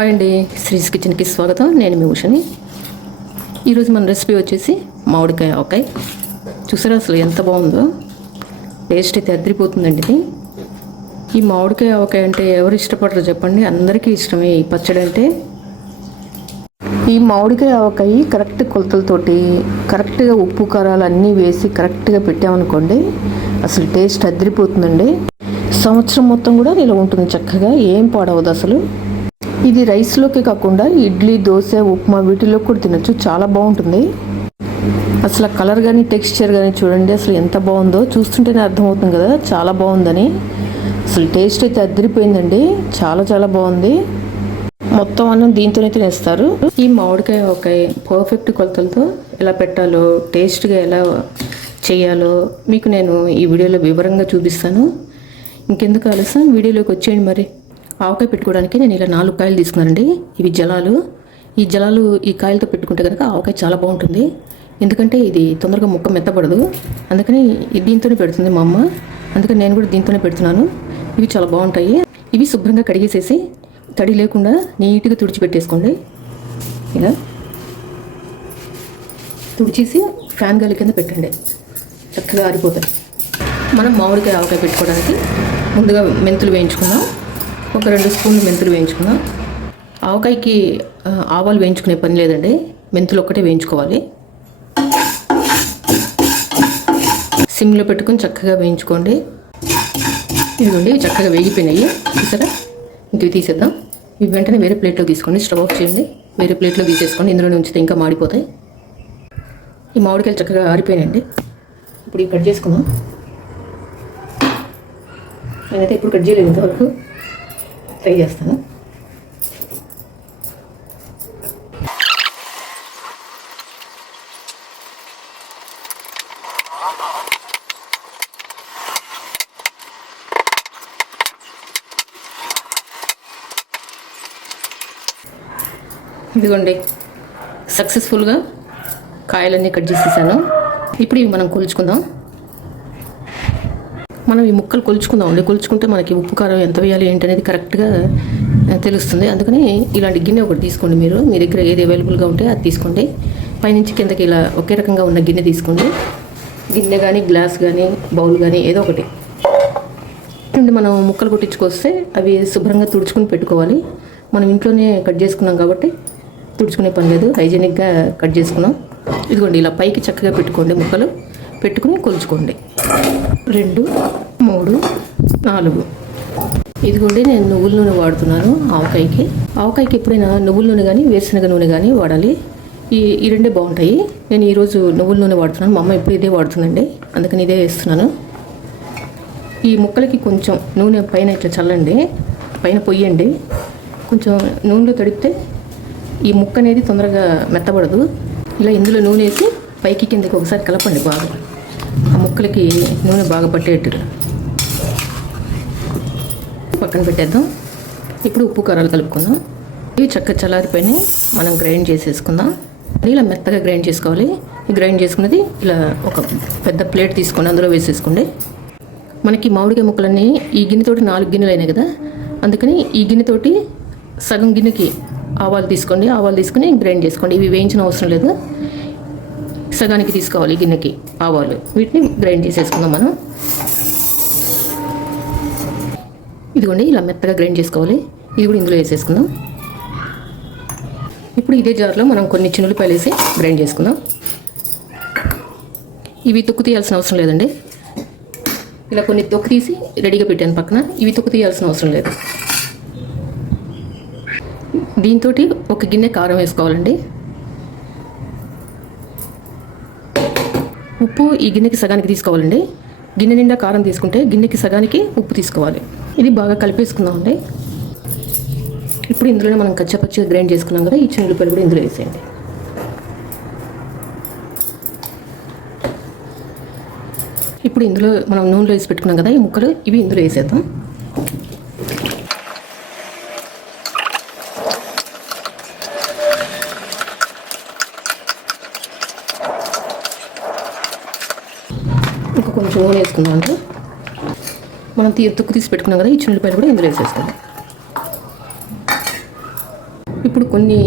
Hi అండి శ్రీస్ కిచెన్కి స్వాగతం. నేను మీ ఉషని. ఈరోజు మన రెసిపీ వచ్చేసి మామిడికాయ ఆవకాయ. చూసారా అసలు ఎంత బాగుందో? టేస్ట్ అయితే అద్దరిపోతుందండి ఇది. ఈ మామిడికాయ ఆవకాయ అంటే ఎవరు ఇష్టపడరు చెప్పండి. అందరికీ ఇష్టమే ఈ పచ్చడి అంటే. ఈ మామిడికాయ ఆవకాయ కరెక్ట్ కొలతలతోటి కరెక్ట్గా ఉప్పు కారాలు అన్నీ వేసి కరెక్ట్గా పెట్టామనుకోండి అసలు టేస్ట్ అద్దరిపోతుందండి సంవత్సరం మొత్తం కూడా నిలవ ఉంటుంది చక్కగా ఏం పాడవదు అసలు. ఇది రైస్లోకి కాకుండా ఇడ్లీ దోశ ఉప్మా వీటిలో కూడా తినొచ్చు. చాలా బాగుంటుంది. అసలు కలర్ కానీ టెక్స్చర్ కానీ చూడండి అసలు ఎంత బాగుందో. చూస్తుంటేనే అర్థమవుతుంది కదా చాలా బాగుందని. అసలు టేస్ట్ అయితే అద్దరిపోయిందండి చాలా చాలా బాగుంది. మొత్తం అన్నం దీంతోనే తినేస్తారు. ఈ మామిడికాయ ఒక పర్ఫెక్ట్ కొలతలతో ఎలా పెట్టాలో టేస్ట్గా ఎలా చేయాలో మీకు నేను ఈ వీడియోలో వివరంగా చూపిస్తాను. ఇంకెందుకు ఆలస్యం? వీడియోలోకి వచ్చేయండి మరి. ఆవకాయ పెట్టుకోవడానికి నేను ఇలా నాలుగు కాయలు తీసుకున్నానండి. ఇవి జలాలు. ఈ జలాలు ఈ కాయలతో పెట్టుకుంటే కనుక ఆవకాయ చాలా బాగుంటుంది. ఎందుకంటే ఇది తొందరగా ముక్క మెత్తపడదు అందుకని ఇది దీంతోనే పెడుతుంది మా అమ్మ. అందుకని నేను కూడా దీంతోనే పెడుతున్నాను. ఇవి చాలా బాగుంటాయి. ఇవి శుభ్రంగా కడిగేసేసి తడి లేకుండా నీట్గా తుడిచిపెట్టేసుకోండి. ఇలా తుడిచేసి ఫ్యాన్ గాలి కింద పెట్టండి. చక్కగా ఆరిపోతాయి. మనం మామిడికాయ ఆవకాయ పెట్టుకోవడానికి ముందుగా మెంతులు వేయించుకుందాం. ఒక రెండు స్పూన్లు మెంతులు వేయించుకుందాం ఆవకాయకి ఆవాలు వేయించుకునే పని లేదండి. మెంతులు ఒక్కటే వేయించుకోవాలి. సిమ్లో పెట్టుకొని చక్కగా వేయించుకోండి. ఇదిగోండి ఇవి చక్కగా వేగిపోయినాయి. చూసారా? ఇంక ఇవి తీసేద్దాం. ఇవి వెంటనే వేరే ప్లేట్లో తీసుకోండి. స్టవ్ ఆఫ్ చేయండి. వేరే ప్లేట్లో తీసేసుకోండి ఇందులో ఉంచితే ఇంకా మాడిపోతాయి. ఈ మామిడికాయలు చక్కగా ఆరిపోయినాయండి. ఇప్పుడు ఇవి కట్ చేసుకుందాం. నేనైతే ఇప్పుడు కట్ చేయలేదు ఇంతవరకు. ట్రై చేస్తాను. ఇదిగోండి. సక్సెస్ఫుల్గా కాయలన్నీ కట్ చేసేసాను. ఇప్పుడు ఇవి మనం కూల్చుకుందాం. మనం ఈ ముక్కలు కొలుచుకుందాం అండి. కొలుచుకుంటే మనకి ఉప్పు కారం ఎంత వేయాలి ఏంటి అనేది కరెక్ట్గా తెలుస్తుంది. అందుకని ఇలాంటి గిన్నె ఒకటి తీసుకోండి మీరు. మీ దగ్గర ఏది అవైలబుల్గా ఉంటే అది తీసుకోండి. పైనుంచి కిందకి ఇలా ఒకే రకంగా ఉన్న గిన్నె తీసుకోండి. గిన్నె కానీ గ్లాస్ కానీ బౌల్ కానీ ఏదో ఒకటి. నుండి మనం ముక్కలు కొట్టించుకొస్తే అవి శుభ్రంగా తుడుచుకుని పెట్టుకోవాలి. మనం ఇంట్లోనే కట్ చేసుకున్నాం కాబట్టి తుడుచుకునే పని లేదు. హైజీనిక్గా కట్ చేసుకున్నాం. ఇదిగోండి ఇలా పైకి చక్కగా పెట్టుకోండి ముక్కలు. పెట్టుకుని కొలుచుకోండి. రెండు మూడు నాలుగు. ఇదిగోండి నేను నువ్వుల నూనె వాడుతున్నాను ఆవకాయకి. ఆవకాయకి ఎప్పుడైనా నువ్వుల నూనె కానీ వేరుశనగ నూనె కానీ వాడాలి? ఈ ఈ రెండే బాగుంటాయి. నేను ఈరోజు నువ్వుల నూనె వాడుతున్నాను. మా అమ్మ ఎప్పుడు ఇదే వాడుతుందండి. అందుకని ఇదే వేస్తున్నాను. ఈ ముక్కలకి కొంచెం నూనె పైన ఇట్లా చల్లండి. పైన పొయ్యండి. కొంచెం నూనెలో తడిపితే ఈ ముక్క అనేది తొందరగా మెత్తబడదు. ఇలా ఇందులో నూనె వేసి పైకి కిందకి ఒకసారి కలపండి బాగా. ముక్కలకి నూనె బాగా పట్టేట్టు. పక్కన పెట్టేద్దాం. ఇప్పుడు ఉప్పు కారాలు కలుపుకుందాం. ఇవి చక్క చల్లారిపోయినాయి. మనం గ్రైండ్ చేసేసుకుందాం. ఇలా మెత్తగా గ్రైండ్ చేసుకోవాలి. గ్రైండ్ చేసుకున్నది ఇలా ఒక పెద్ద ప్లేట్ తీసుకొని అందులో వేసేసుకోండి. మనకి మామిడికాయ ముక్కలన్నీ ఈ గిన్నెతోటి నాలుగు గిన్నెలు అయినాయి కదా. అందుకని ఈ గిన్నెతోటి సగం గిన్నెకి ఆవాలు తీసుకోండి. ఆవాలు తీసుకొని గ్రైండ్ చేసుకోండి. ఇవి వేయించిన అవసరం లేదు. సగానికి తీసుకోవాలి గిన్నెకి ఆవాలు. వీటిని గ్రైండ్ చేసేసుకుందాం మనం. ఇదిగోండి ఇలా మెత్తగా గ్రైండ్ చేసుకోవాలి. ఇది కూడా ఇందులో వేసేసుకుందాం. ఇప్పుడు ఇదే జార్లో మనం కొన్ని చిన్నులపాయలు వేసి గ్రైండ్ చేసుకుందాం. ఇవి తొక్కు తీయాల్సిన అవసరం లేదండి. ఇలా కొన్ని తొక్కు తీసి రెడీగా పెట్టాను పక్కన. ఇవి తొక్కు తీయాల్సిన అవసరం లేదు. దీంతో ఒక గిన్నె కారం వేసుకోవాలండి. ఉప్పు ఈ గిన్నెకి సగానికి తీసుకోవాలండి. గిన్నె నిండా కారం తీసుకుంటే గిన్నెకి సగానికి ఉప్పు తీసుకోవాలి. ఇది బాగా కలిపేసుకుందామండి. ఇప్పుడు ఇందులోనే మనం కచ్చపచ్చిగా గ్రైండ్ చేసుకున్నాం కదా ఈ చిన్నపాయలు కూడా ఇందులో వేసేయండి. ఇప్పుడు ఇందులో మనం నూనెలో వేసి పెట్టుకున్నాం కదా ఈ ముక్కలు ఇవి ఇందులో వేసేద్దాం. ఇంకా కొంచెం నూనె వేసుకుందాం అంటే మనం తీ తుక్కు తీసి పెట్టుకున్నాం కదా ఈ చిన్నపాయలు కూడా ఇందులో వేసేసుకుందాం ఇప్పుడు కొన్ని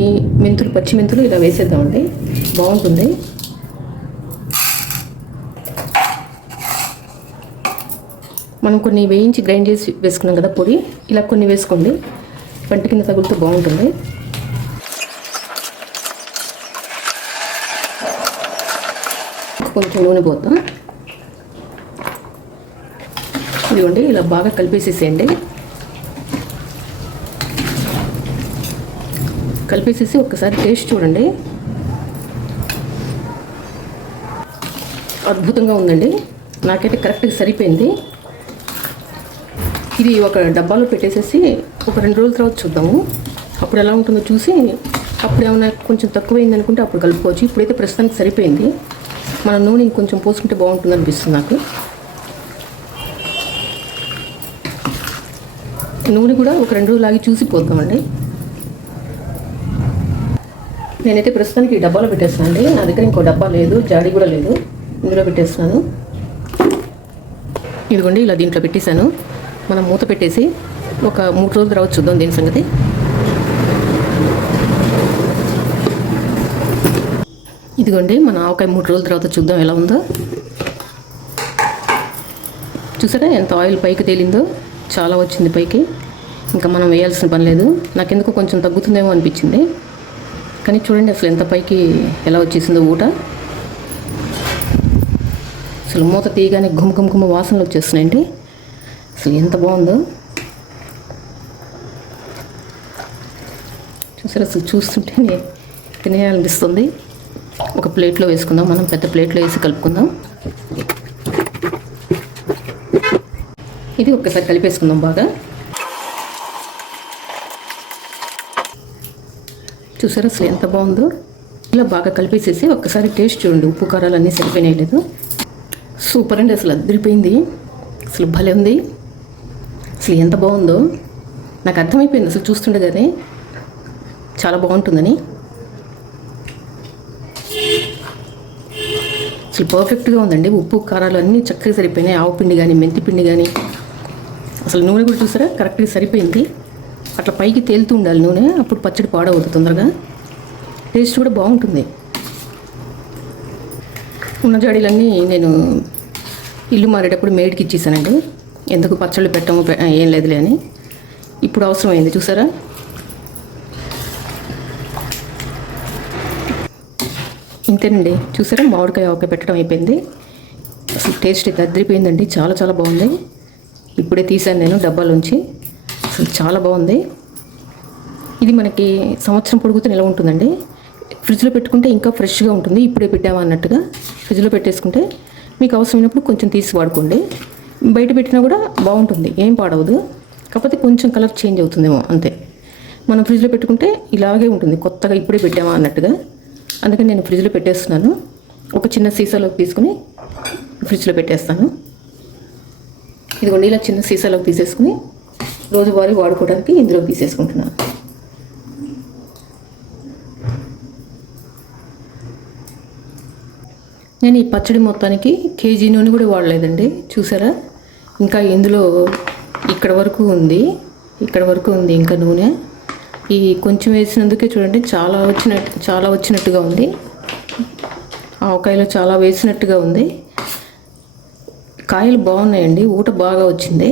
మెంతులు పచ్చి మెంతులు ఇలా వేసేద్దామండి. బాగుంటుంది. మనం కొన్ని వేయించి గ్రైండ్ చేసి వేసుకున్నాం కదా పొడి ఇలా కొన్ని వేసుకోండి. పంట కింద తగులుతూ బాగుంటుంది. కొంచెం నూనె పోతాం ఇదిగోండి ఇలా బాగా కలిపేసేసేయండి. కలిపేసేసి ఒక్కసారి టేస్ట్ చూడండి. అద్భుతంగా ఉందండి. నాకైతే కరెక్ట్గా సరిపోయింది. ఇది ఒక డబ్బాలో పెట్టేసేసి ఒక రెండు రోజుల తర్వాత చూద్దాము. అప్పుడు ఎలా ఉంటుందో చూసి అప్పుడు ఏమైనా కొంచెం తక్కువైంది అనుకుంటే అప్పుడు కలుపుకోవచ్చు. ఇప్పుడైతే ప్రస్తుతానికి సరిపోయింది. మన నూనె ఇంకొంచెం పోసుకుంటే బాగుంటుంది అనిపిస్తుంది నాకు. నూనె కూడా ఒక రెండు రోజులు ఆగి చూసి పోతామండి. నేనైతే ప్రస్తుతానికి ఈ డబ్బాలో పెట్టేస్తాను అండి. నా దగ్గర ఇంకో డబ్బా లేదు జాడి కూడా లేదు. ఇందులో పెట్టేస్తాను ఇదిగోండి ఇలా దీంట్లో పెట్టేశాను. మనం మూత పెట్టేసి ఒక మూడు రోజుల తర్వాత చూద్దాం దీని సంగతి. ఇదిగోండి మన ఆవకాయ మూడు రోజుల తర్వాత చూద్దాం ఎలా ఉందో. చూసారా ఎంత ఆయిల్ పైకి తేలిందో? చాలా వచ్చింది పైకి. ఇంకా మనం వేయాల్సిన పని లేదు. నాకెందుకు కొంచెం తగ్గుతుందేమో అనిపించింది. కానీ చూడండి అసలు ఎంత పైకి ఎలా వచ్చేసిందో ఊట. అసలు మూత తీయగానే గుమ గుమ గుమ వాసనలు వచ్చేస్తున్నాయండి అసలు ఎంత బాగుందో. చూసారు అసలు చూస్తుంటేనే తినేయాలనిపిస్తుంది. ఒక ప్లేట్లో వేసుకుందాం మనం పెద్ద ప్లేట్లో వేసి కలుపుకుందాం. ఇది ఒక్కసారి కలిపేసుకుందాం బాగా. చూసారా అసలు ఎంత బాగుందో? ఇలా బాగా కలిపేసేసి ఒక్కసారి టేస్ట్ చూడండి ఉప్పు కారాలు అన్నీ సరిపోయినాయి లేదు. సూపర్ అండి అసలు అద్దరిపోయింది. అసలు భలే ఉంది. అసలు ఎంత బాగుందో. నాకు అర్థమైపోయింది అసలు చూస్తుండగానే. చాలా బాగుంటుందని. అసలు పర్ఫెక్ట్గా ఉందండి. ఉప్పు కారాలు అన్నీ చక్కగా సరిపోయినాయి. ఆవు పిండి కానీ మెంతి పిండి కానీ అసలు నూనె కూడా చూసారా? కరెక్ట్గా సరిపోయింది. అట్లా పైకి తేలుతూ ఉండాలి నూనె. అప్పుడు పచ్చడి పాడవద్దు తొందరగా. టేస్ట్ కూడా బాగుంటుంది. ఉన్న జాడీలన్నీ నేను ఇల్లు మారేటప్పుడు మేడికి ఇచ్చేసానండి. ఎందుకు పచ్చళ్ళు పెట్టము ఏం లేదులే అని. ఇప్పుడు అవసరమైంది చూసారా? ఇంతేనండి. చూసారా? మామిడికాయ ఒక పెట్టడం అయిపోయింది. అసలు టేస్ట్ అయితే చాలా చాలా బాగుంది. ఇప్పుడే తీసాను నేను డబ్బాలోంచి. అసలు చాలా బాగుంది. ఇది మనకి సంవత్సరం పొడుగుతూ నిల్వ ఉంటుందండి. ఫ్రిడ్జ్లో పెట్టుకుంటే ఇంకా ఫ్రెష్గా ఉంటుంది. ఇప్పుడే పెట్టామా అన్నట్టుగా ఫ్రిడ్జ్లో పెట్టేసుకుంటే మీకు అవసరమైనప్పుడు కొంచెం తీసి వాడుకోండి. బయట పెట్టినా కూడా బాగుంటుంది. ఏం పాడవదు. కాకపోతే కొంచెం కలర్ చేంజ్ అవుతుందేమో అంతే. మనం ఫ్రిడ్జ్లో పెట్టుకుంటే ఇలాగే ఉంటుంది. కొత్తగా ఇప్పుడే పెట్టామా అన్నట్టుగా. అందుకని నేను ఫ్రిడ్జ్లో పెట్టేస్తున్నాను. ఒక చిన్న సీసాలోకి తీసుకుని ఫ్రిడ్జ్లో పెట్టేస్తాను. ఇదిగోండి ఇలా చిన్న సీసాలోకి తీసేసుకుని రోజువారీ వాడుకోవడానికి ఇందులో తీసేసుకుంటున్నాను. నేను ఈ పచ్చడి మొత్తానికి కేజీ నూనె కూడా వాడలేదండి. చూసారా? ఇంకా ఇందులో ఇక్కడ వరకు ఉంది ఇక్కడ వరకు ఉంది ఇంకా నూనె. ఈ కొంచెం వేసినందుకే చూడండి చాలా వచ్చినట్టు చాలా వచ్చినట్టుగా ఉంది. ఆవకాయలో చాలా వేసినట్టుగా ఉంది. కాయలు బాగున్నాయండి. ఊట బాగా వచ్చింది.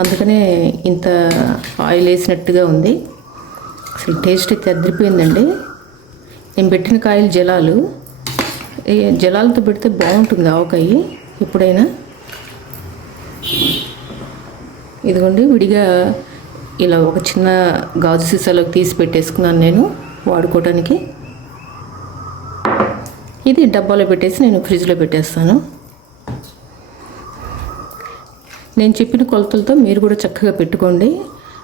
అందుకనే ఇంత ఆయిల్ వేసినట్టుగా ఉంది. అసలు టేస్ట్ అయితే అదిరిపోయిందండి. నేను పెట్టిన కాయలు జలాలు. జలాలతో పెడితే బాగుంటుంది ఆవకాయ ఎప్పుడైనా. ఇదిగోండి విడిగా ఇలా ఒక చిన్న గాజు సీసాలోకి తీసి పెట్టేసుకున్నాను నేను వాడుకోవడానికి ఇది డబ్బాలో పెట్టేసి నేను ఫ్రిడ్జ్లో పెట్టేస్తాను. నేను చెప్పిన కొలతలతో మీరు కూడా చక్కగా పెట్టుకోండి.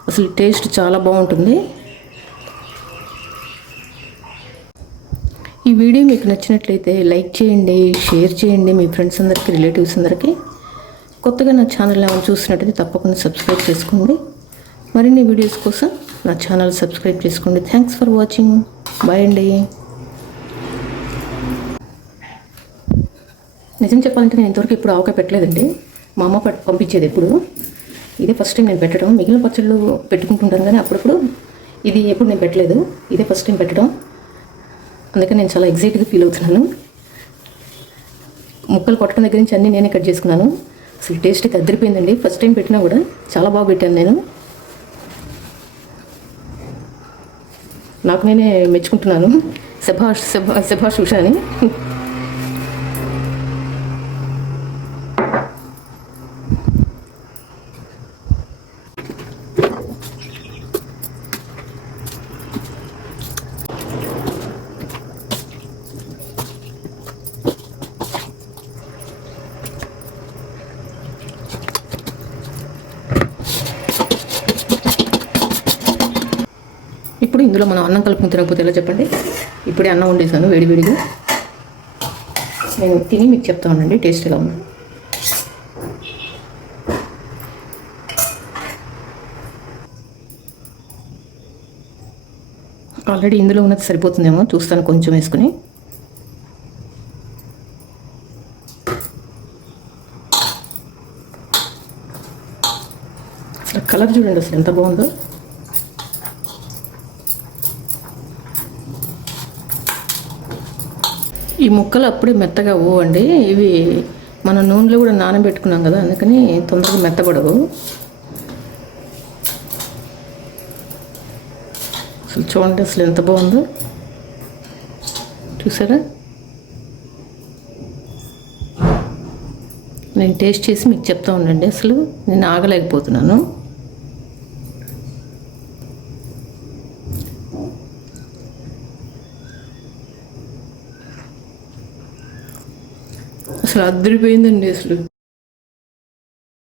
అసలు టేస్ట్ చాలా బాగుంటుంది. ఈ వీడియో మీకు నచ్చినట్లయితే లైక్ చేయండి షేర్ చేయండి. మీ ఫ్రెండ్స్ అందరికీ రిలేటివ్స్ అందరికీ కొత్తగా నా ఛానల్ ఏమైనా చూసినట్టయితే తప్పకుండా సబ్స్క్రైబ్ చేసుకోండి. మరిన్ని వీడియోస్ కోసం నా ఛానల్ సబ్స్క్రైబ్ చేసుకోండి. థ్యాంక్స్ ఫర్ వాచింగ్ బాయ్ అండి. నిజం చెప్పాలంటే నేను ఇంతవరకు ఇప్పుడు ఆవకాయ పెట్టలేదండి. మా అమ్మ పంపించేది ఎప్పుడు. ఇదే ఫస్ట్ టైం నేను పెట్టడం. మిగిలిన పచ్చళ్ళు పెట్టుకుంటుంటాను కానీ అప్పుడప్పుడు ఇది ఎప్పుడు నేను పెట్టలేదు. ఇదే ఫస్ట్ టైం పెట్టడం. అందుకని నేను చాలా ఎగ్జైట్గా ఫీల్ అవుతున్నాను. ముక్కలు కొట్టడం దగ్గర నుంచి అన్నీ నేనే కట్ చేసుకున్నాను. అసలు టేస్ట్ అయితే ఫస్ట్ టైం పెట్టినా కూడా చాలా బాగా పెట్టాను నేను. నాకు నేనే మెచ్చుకుంటున్నాను. శభాష్ శభా శభాష్ ఉషా అని. ఇప్పుడు ఇందులో మనం అన్నం కలుపుకుని తినకపోతే ఎలా చెప్పండి? ఇప్పుడే అన్నం వండేసాను వేడివేడిగా నేను తిని మీకు చెప్తా ఉండండి టేస్ట్ ఎలా ఉంది ఆల్రెడీ ఇందులో ఉన్నది సరిపోతుందేమో చూస్తాను కొంచెం వేసుకుని. అసలు కలర్ చూడండి అసలు ఎంత బాగుందో. ఈ ముక్కలు అప్పుడే మెత్తగా అవ్వండి. ఇవి మన నూనెలో కూడా నానబెట్టుకున్నాం కదా అందుకని తొందరగా మెత్తబడవు. అసలు చూడండి అసలు ఎంత బాగుందో. చూసారా? నేను టేస్ట్ చేసి మీకు చెప్తా ఉండండి. అసలు నేను ఆగలేకపోతున్నాను. అసలు అద్దరిపోయిందండి అసలు.